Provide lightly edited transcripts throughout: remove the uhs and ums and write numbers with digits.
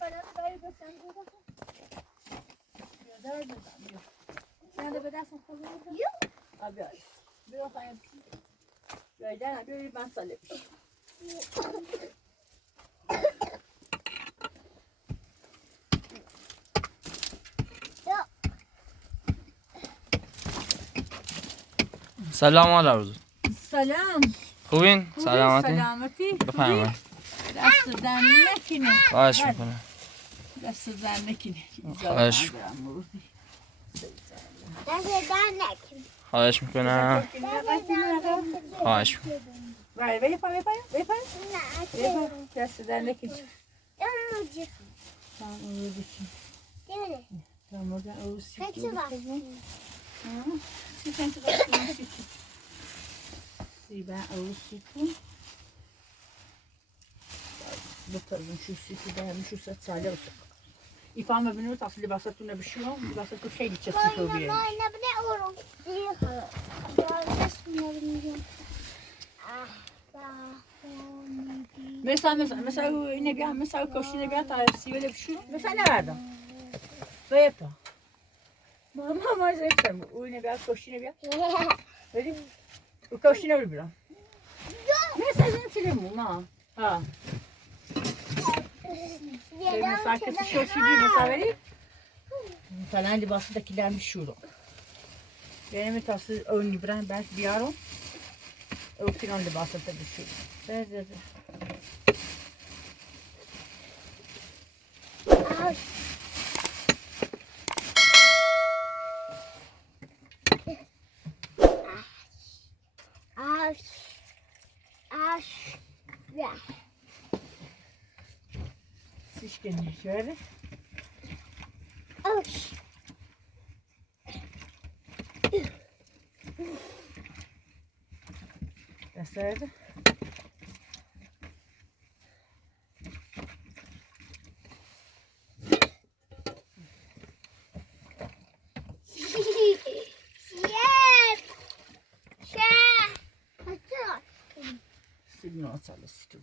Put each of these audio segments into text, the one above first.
بلد برای بسن بیاد به دستم خود بیاد بیاد خواهیم بیایدن بیایید من ساله پیش سلام آرزو. سلام. خوبین؟ سلامتی؟ سلامتی. بفرمایید. دست زن نکنه. خواهش میکنم. دست زن نکنه. خواهش. خواهش میکنم. خواهش میکنم. بیا پای. دست زن نکنه. بتازم شو سیتی دارم شو ست ساله وسط. İfam beni taslı libasatuna bir şey yok. Libasatı şey içe sıkıyor bir. Mesela ne bir mesela koşuna bir tarifi böyle bir şey. Mesela ne verdim? Böyle yaptı. Mama zeytin. O ne bir koşuna bir. Öyle. O koşuna bir. Mesela ne film bu na? Ha. Mesela kesi şoşi değil mesela vereyim. Falan libasındakiler bir şuru. Benim tası ön libren ben bir yarım. O filan libasında bir şuru. Ver. Şişkeni şöyle. Desaydı. Signal çalısı tu.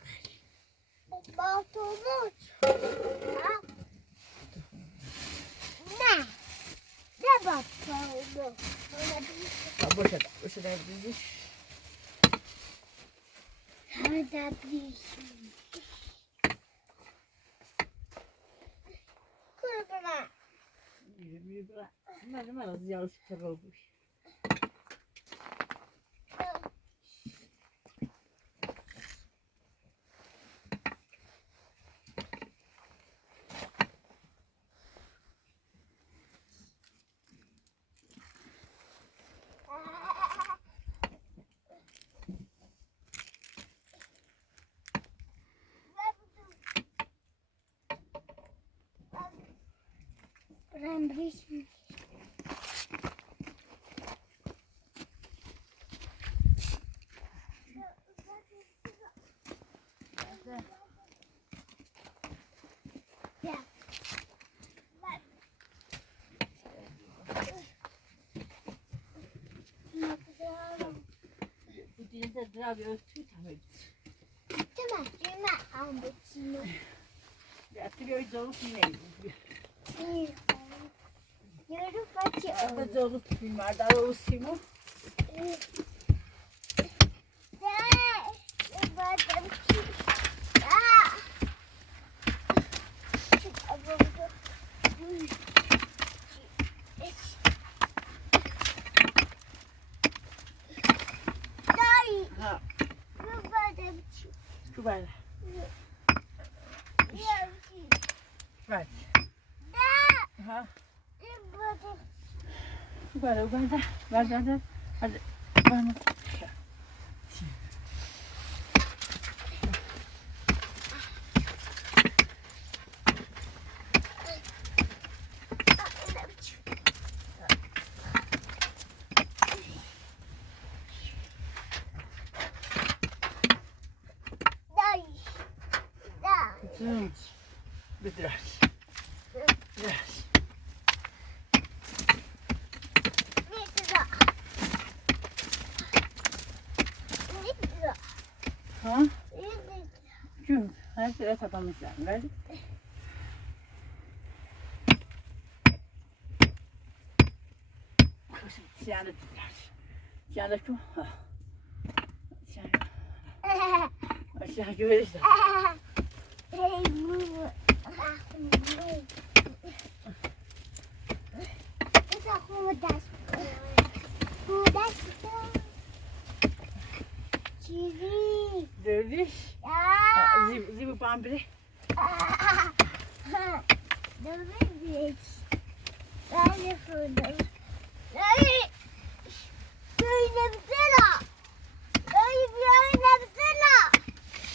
Baltomuç. Ne baltomu? Boşa da bizi. Hadi bizi. Kurban. Yürü. Ben az yavru terörmüş. Ben bizi. Bu dilde drabi örtüyü tamam. Tamam, ambutino. Ya trio zorluk yine. Yürü kaçıyor. Da zorluk bilmem daha o simu. Güzel. Right. Ha. Güzel. Ver. Hadi. Ver. Biraz. Ha? Gün. Her şeye tapamışlar. Verdik. Tiyanı tutar. Tiyanı tu. Aşağı görürüz. Dövüş. Zibu pambri.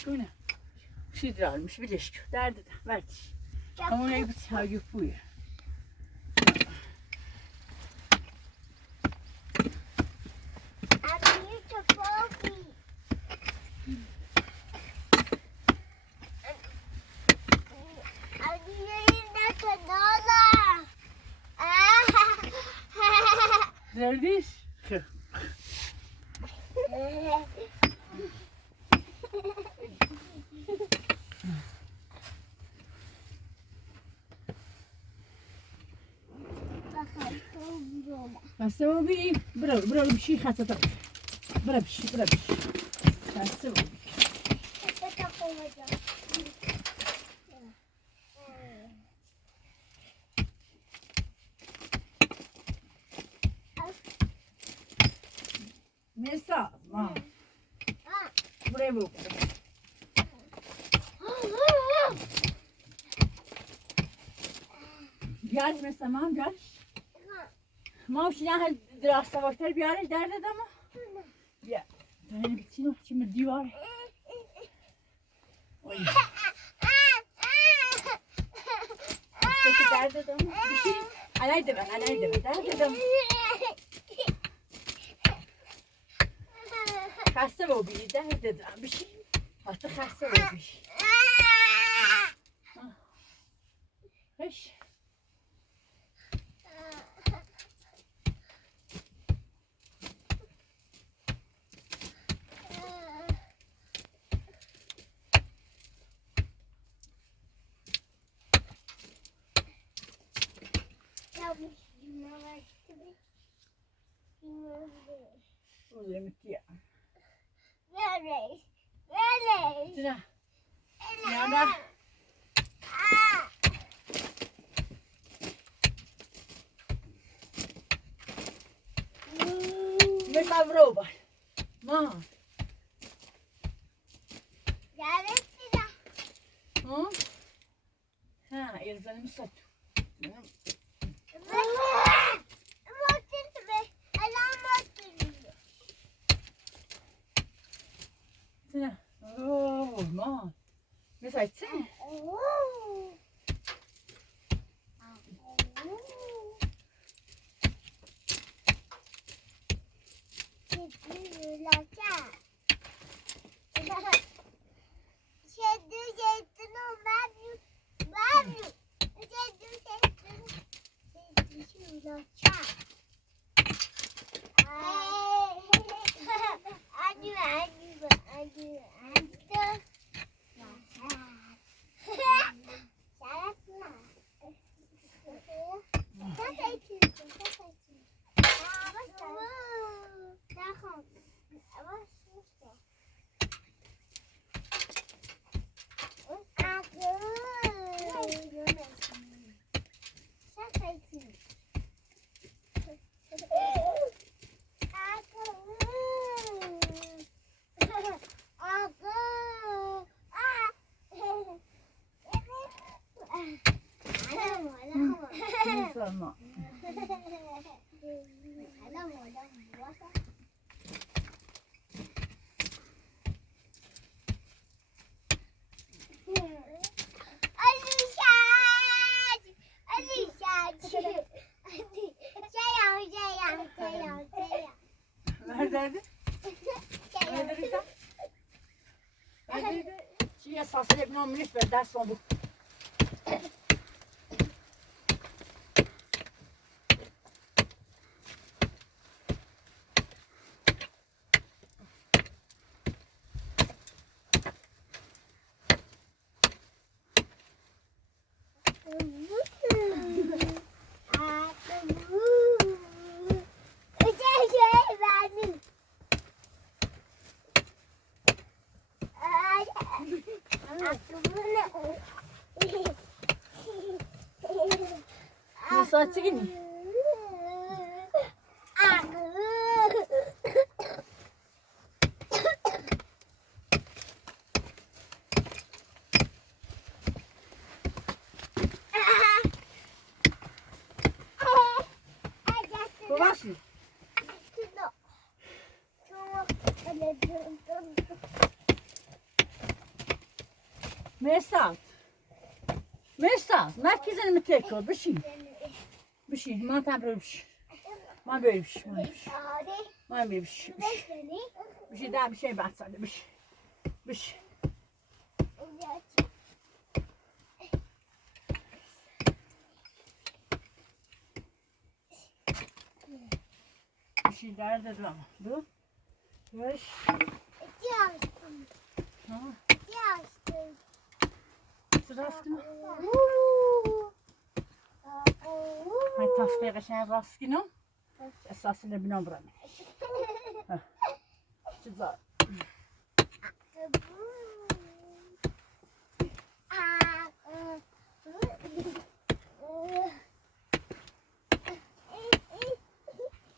Şuna. Şidir almış bileşki. Derdi de. Verdi. Ama ne bir sağ yapıyor. Dövüş. فسوي برا بشي خاصة برا بشي فسوي Mesa ما برا بو بیارش مثل من بیارش ما وش نه دراسته وقتر بیارش درد دما بیا دهنی بتینو چی من دیواره سکی درد دما بشی علای دم درد دما خسته و بی درد دم بشی حتی خسته و بی ايش وزي متيا تنا نانا مكابروبا ما ها يلزم مسطو تنا اوه ما مسايتسني ما Neredeydi? Neredeydi? Neredeydi? Çiğ sasıyla bir nominif ver ders son bu. Sonra çıkın. Babası. Mesal. Mesal. Merkezini mi tek ol? Bir şey. Bir şey. Mantan böyle bir şey. Man böyle bir şey. Man böyle bir şey. Bir şey daha bir şey ben sana bir şey. Bir şey. Bir şey daha dedim ama. Dur. Dur. Tamam. Rastgele. Hai taskaya geçen rastgele. Esasında bina buranın. Güzel.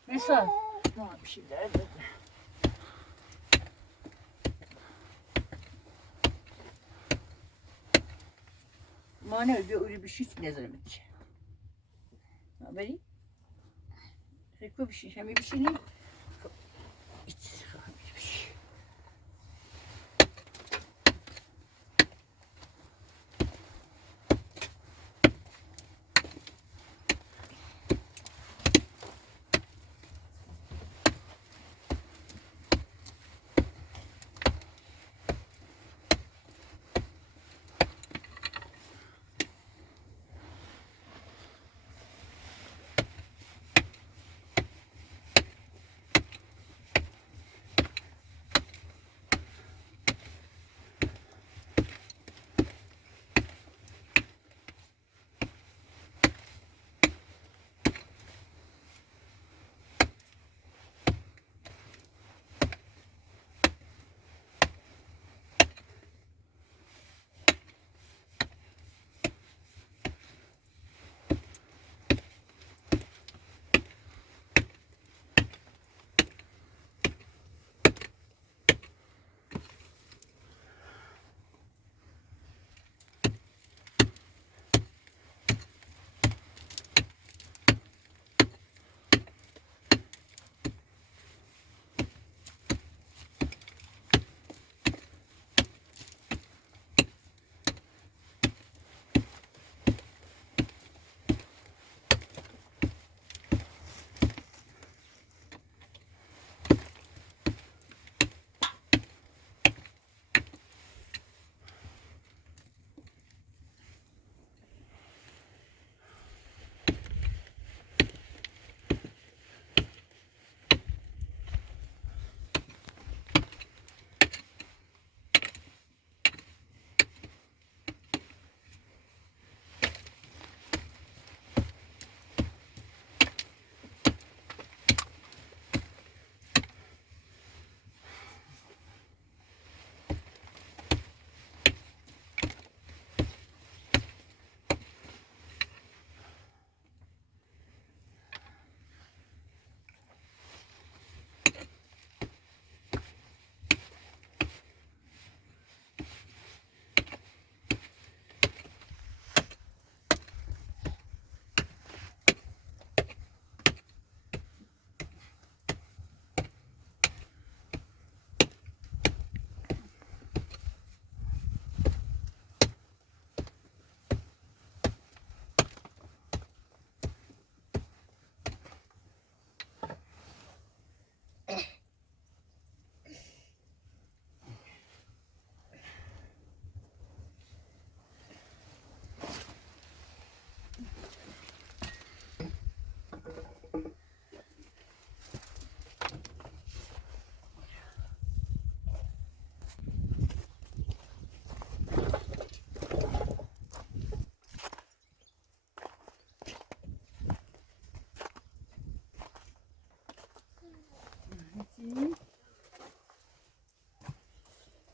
Mesela. Bir şeyler dedi. Mane öyle bir şey ne zaman bitti? Haberi? Rekor bir şey, hem bir şey değil. İç, bir şey.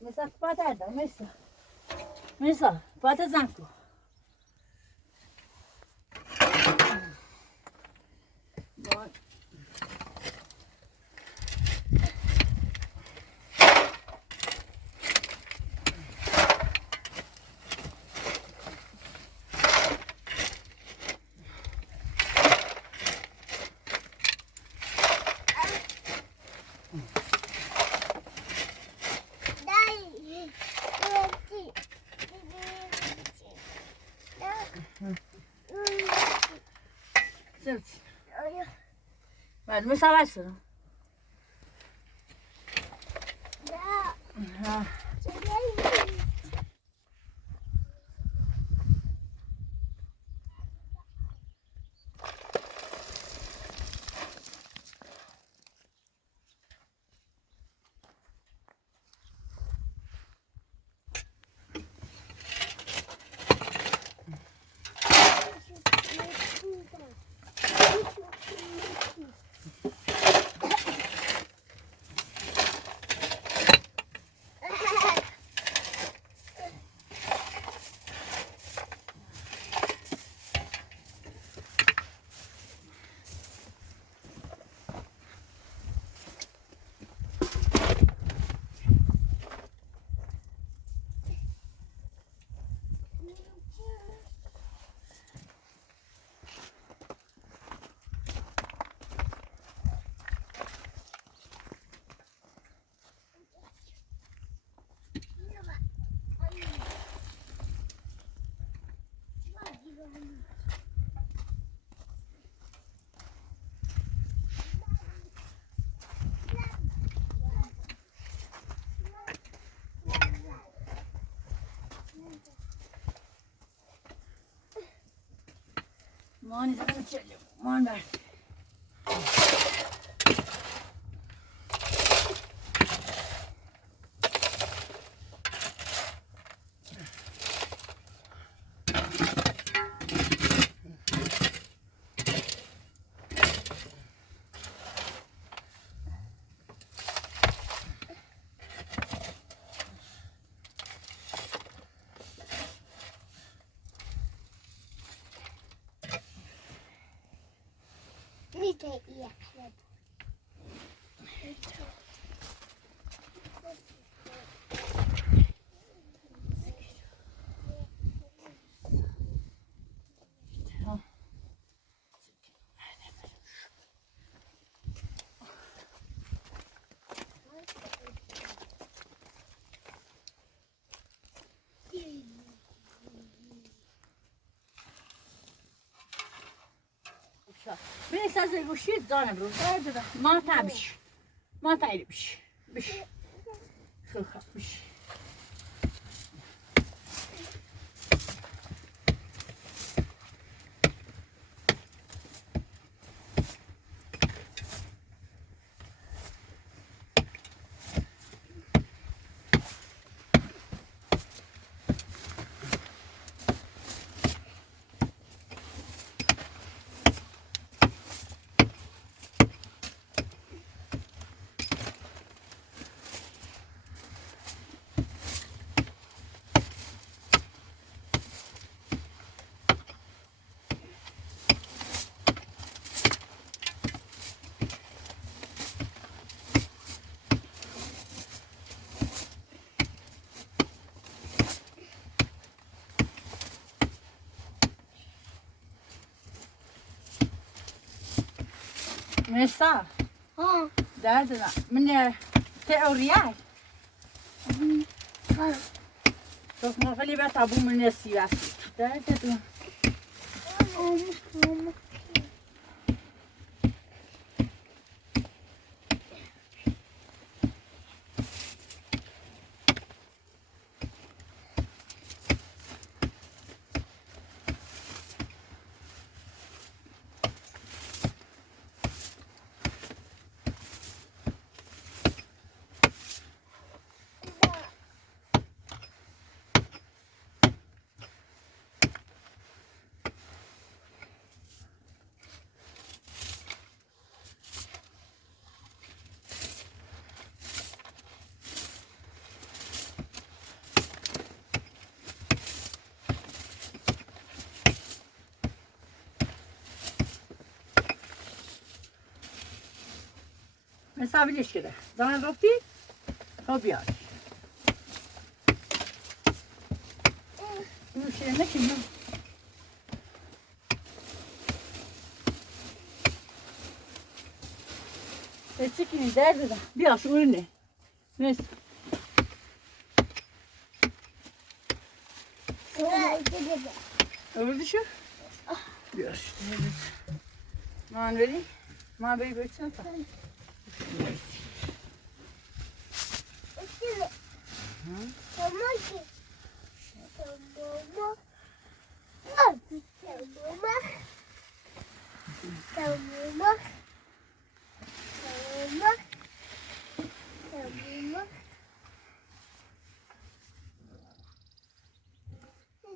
Mesa patata, mesa. Mesa, patata zanku. بعد مسافرسın. Ya. Ha. Çekeyim. Mani zaten içelim. Man ver. Lite iyi. من احساس گوشید زانم رو دارد ما تابش ما تایلش بش خو بش Mesa, Ha. derdi من teoriye. Çok mafali ve tabu من siyasi. Derdi Olmuş olmuş. Mesela bir ilişkide. Zaman yok değil. Hop yani. Bu şey ne şimdi? Etsikini derdi de. Bir aş ürünü. Neyse. Öbür dışı. Bir aş. Man vereyim. Ma böyle bölsene. Şimdi. Tamam ki. Tamam. Tamam. Tamam. Tamam. Tamam.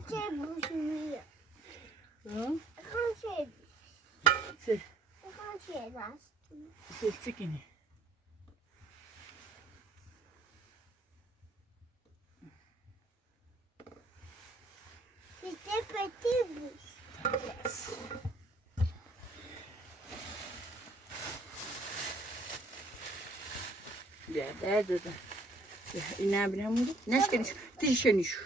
Şey bu şimdi. Hı? Şey. Sil. Şey var. Sil çekini. İşte kötüymüş. Да. И на браму. Несколько. Ты еще не шу.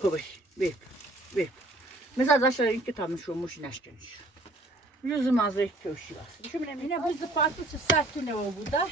Хобай. Беп. Mesela aşağı iki tane şu muş neşkeniş. Yüzüm az ek köşü var. Şu benim yine buzlu patlıcı sakin o bu da.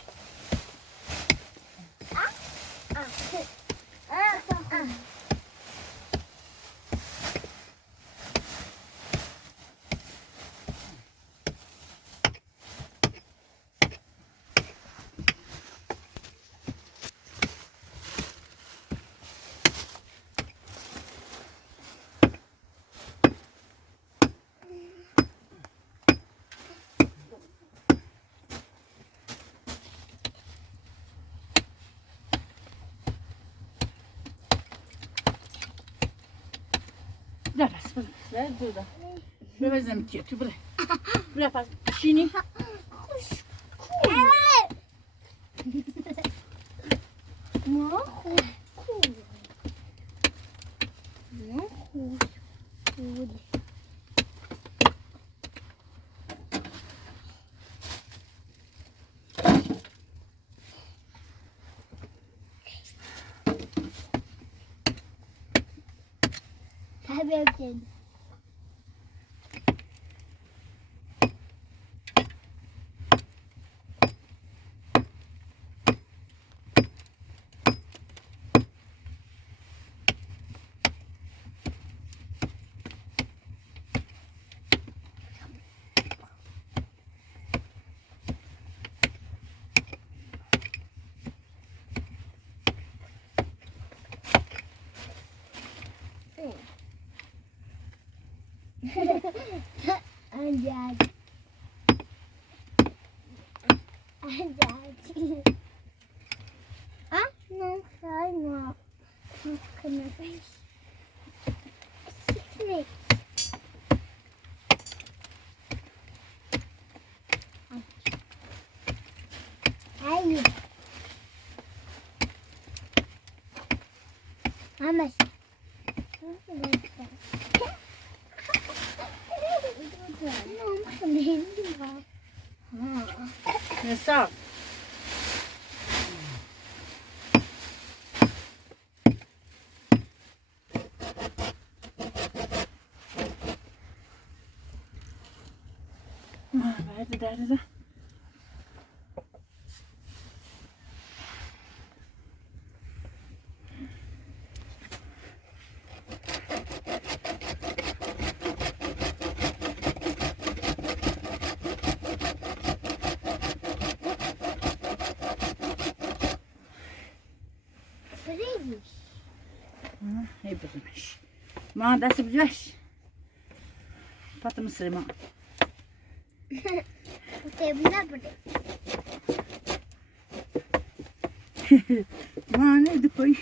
Зараз, dur. Привеземо тітю, бля. Бля, пас. Шіні. Tabii. Anjad. Ah, no, no. Secret. Ay. Vamos. Ne sağ. Verdi. Ne bilmiş. Ma nasıl bilmiş? Patı mısır ma. Tebuna burada. Ma ne de koy.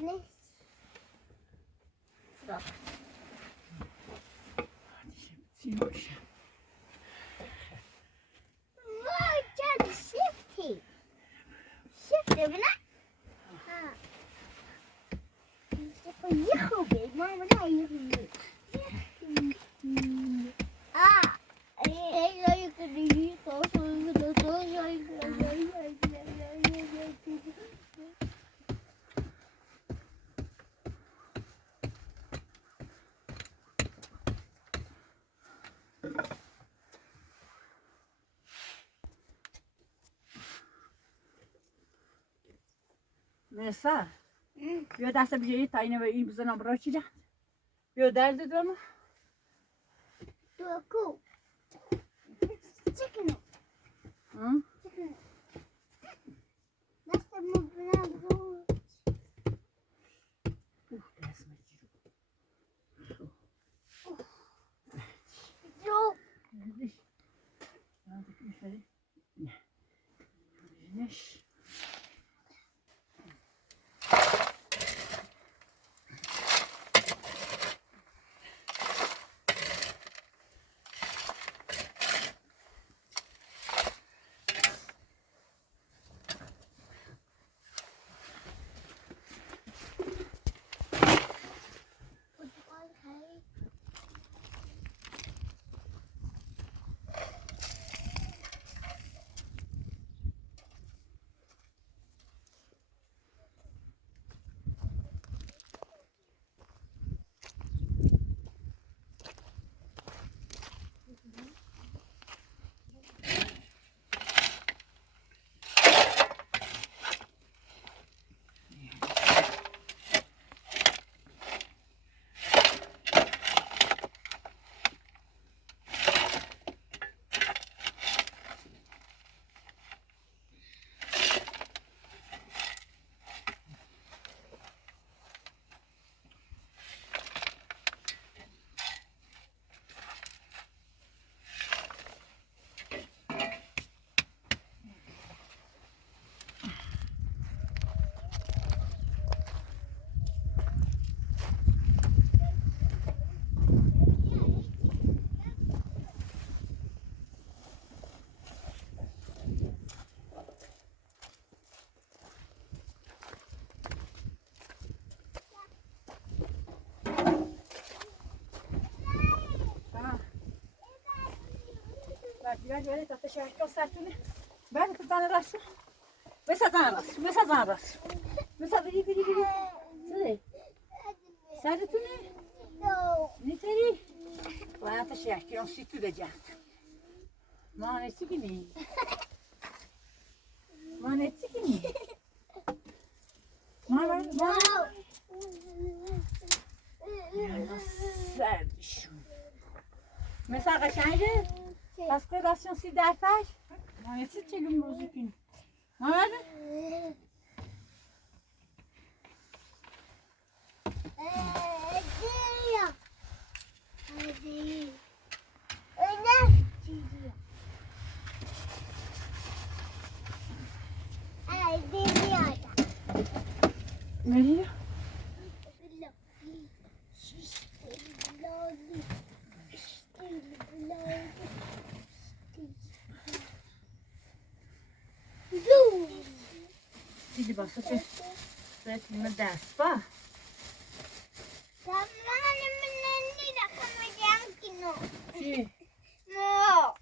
Ne? چی باشه Vay canım şifti. Şifti mi lan? Ha. İşte yıkıldı. Mama da yıkıldı. Aa. Neyse. بیا دست بگیری تا اینو به این بزنم برای چی جان؟ بیا درد دارم. Doku. Çıkın. Hı? Çıkın. Nasıl mı bu? Yok. Güneş. Böyle tatlı şey gösterdiğini. Ben kızdan rastım. Mesazan rastım. Mesazan rastım. Mesaz biri. Söyle. Sen de tuni. Ne teri? Bana taşı ki on sütü de can. Manesi kimi? Manesi kimi? Mama. Serdiş. Mesela kaçaydı? Aspiração se der faz. Não, esse tira um musiquinho. Não é? Nereye? Siedi basta che prima destra. Sì. No.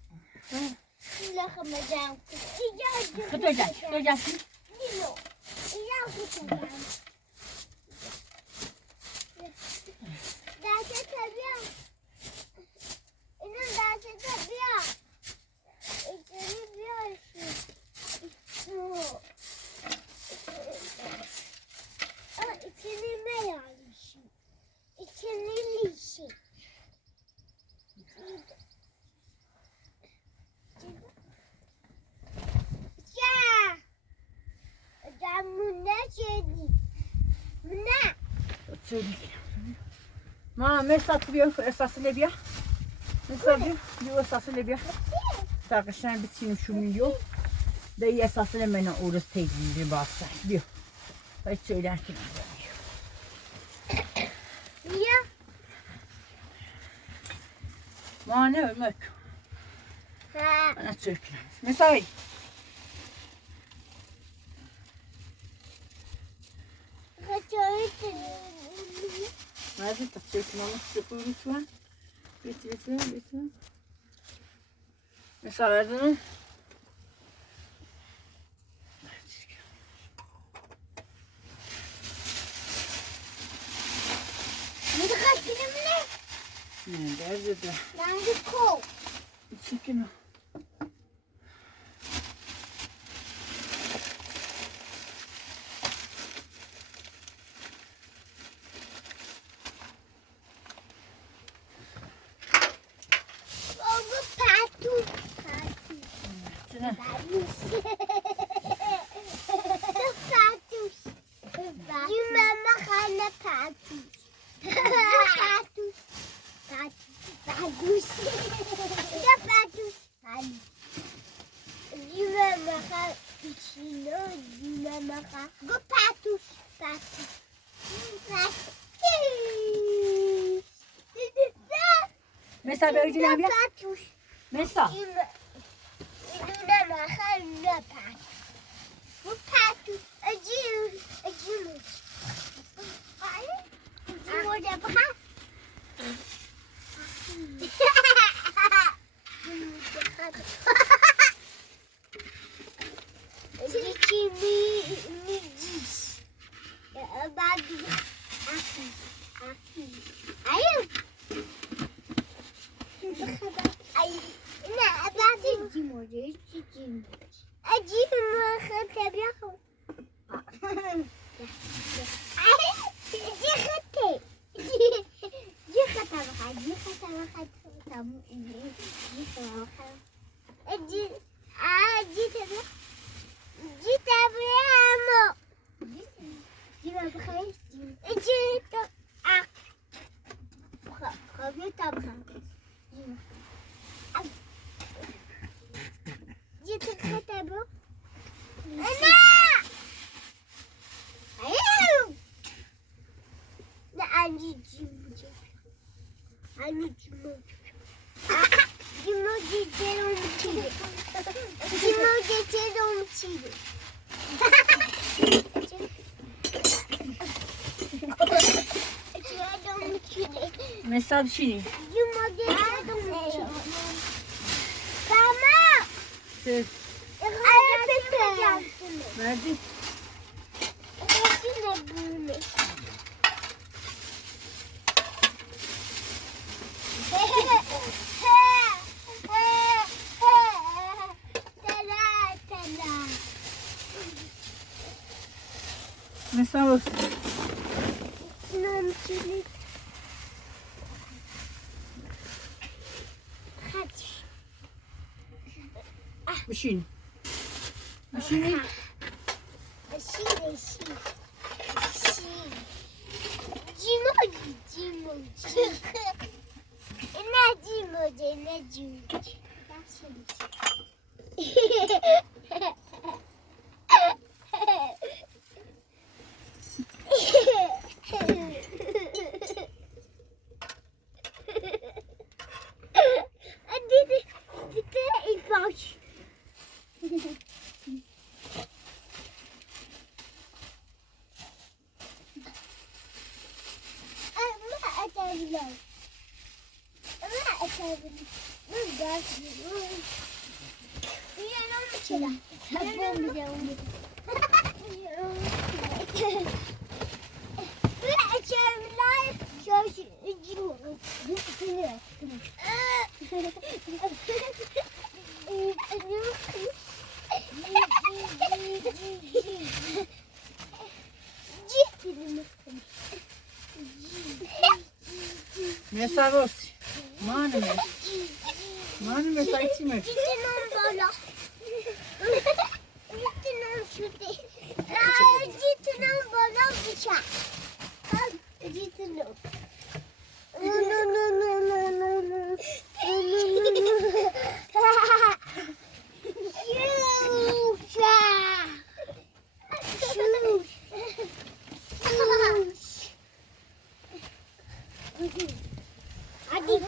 Кто идет? Кто идет? Ma me satılıyor esasıyla bir. Ne satıyor? Bir esasıyla bir. Takışan bitsin şu milyon. Da iyi esasıyla bana orası teyzim bir bassa. Bir. Hiç söyler ki. Ya. Mane ölmek. Ha. Ana Türkler. Mesela Kaçıyor. nerede tatlıyım ama sıfır lütfen. Bitir. Mesela verdin mi? Ne kadar filmli? Ne derdi de. Nerede kol? Çekin o. Oldu patu. Şuna. Patus. Yumama makarna patus. Patus. Patus. Ya patus. Yumama cappuccino. Yumama go patus. Patus. Mesela böyle ne yapıyor? Patus. Mesela. Yumama makarna patus. Bu patus. Acı. Orada bak. Mesela düşüneyim. Tamam. Şey, Ay, verdi. Mesela bak. Düşüneyim. Düşüneyim. Mesela bak. Mane mi? Mane mesela içime. Hadi.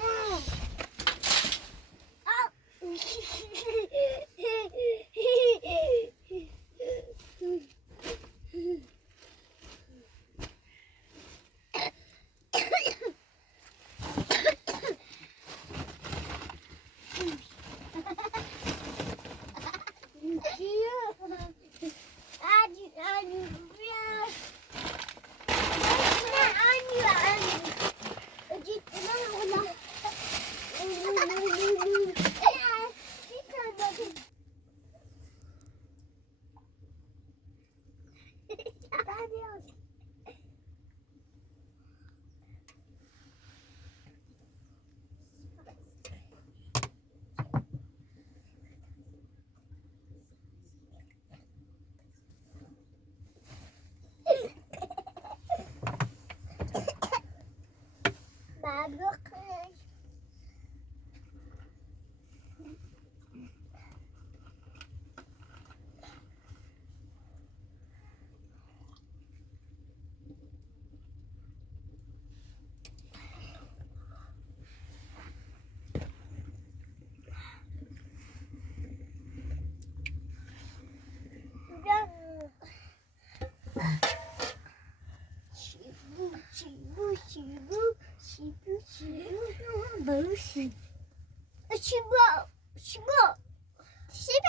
چی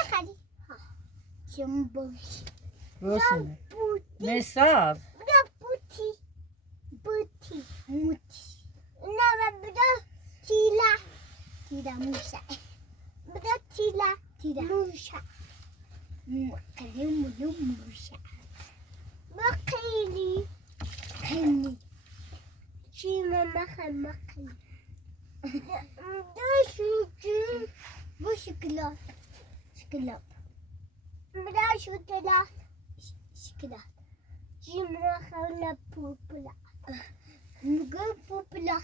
بخری؟ چی روشنه بوتی مثال بدا بوتی موتی نه بدا تیلا موشه بدا تیلا موشه موشه مخیلی چی مخیلی دو bu şokolat. Bra şokolat. Cimra hala popula. Nuga popula.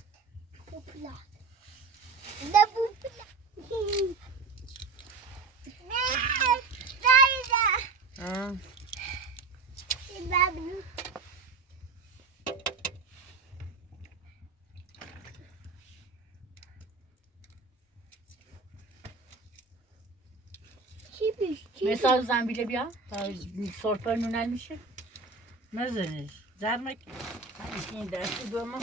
Da popula. ها Babu. مثال زنبیله بیا تا سرفه نونل میشه مزنش زرمک این دستی دوما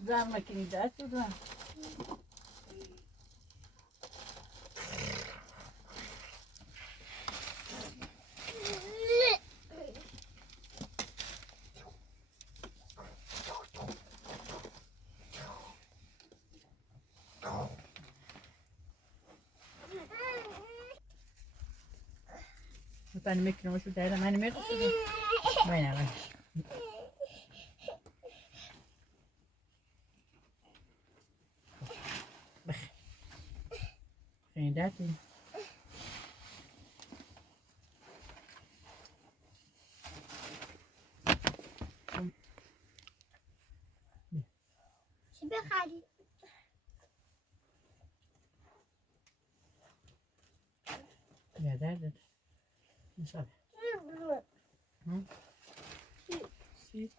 زرمک این دست دوما Ben mikromu şu değerli benim mi? Ben. Bak. Geen dat in. چی بخری؟ Ja, dat. Mesela. Hı? Si.